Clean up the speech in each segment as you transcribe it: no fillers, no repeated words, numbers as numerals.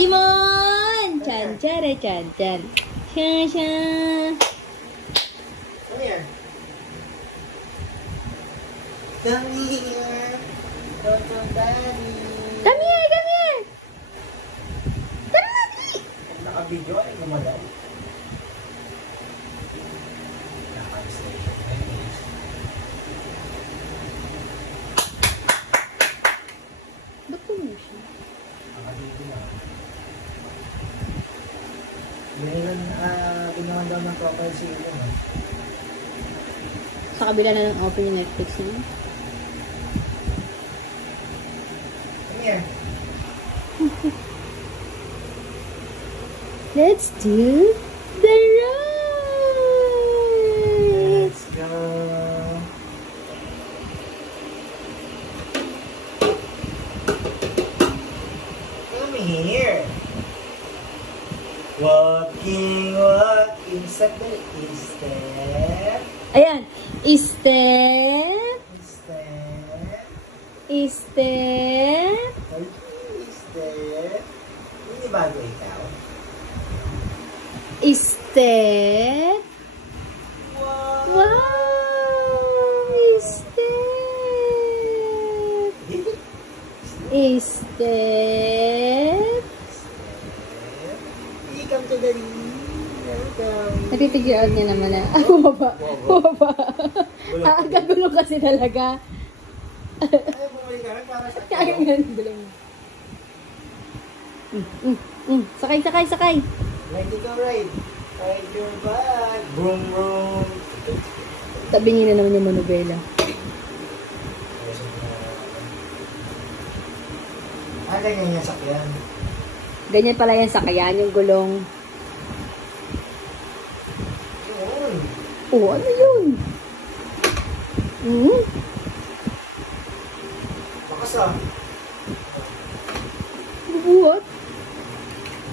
Digimon! Chan, chan, chan, chan. Sha, sha. Come here. Come here. Toto Daddy. Come here, come here! Come here! Naka-video ay gumalaw. Ba't ko mo siya? Naka-video na. Ginawan daw ng profile si Ilo. Sa kabila na ng open yung Netflix niya. Come here. Let's do the ride! Let's go. Come here. Walking, walking, step, step, Ayan. Step. step, Step. step. Hindi bago ikaw. Step. Wow. Wow! Step. Step. Welcome to the welcome. Natitigyan niya naman na. Bumaba. Bumaba. Gagulong kasi talaga. Ay, bumalik kami para sa Kaya nga, gulong. Sakay, sakay, sakay. Ride ikaw, ride. Ride your bike. Vroom, vroom. Tabingin na naman yung manubela. Ganyan yung sakyan. Ganyan pala yan sakayan, yung gulong. Yun. Oh, ano yun? Bakas ah. Bubuhat?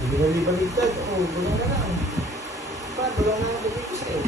Bali-baliktad. Oh, gulong na lang. Pa, gulong na lang ko sa'yo.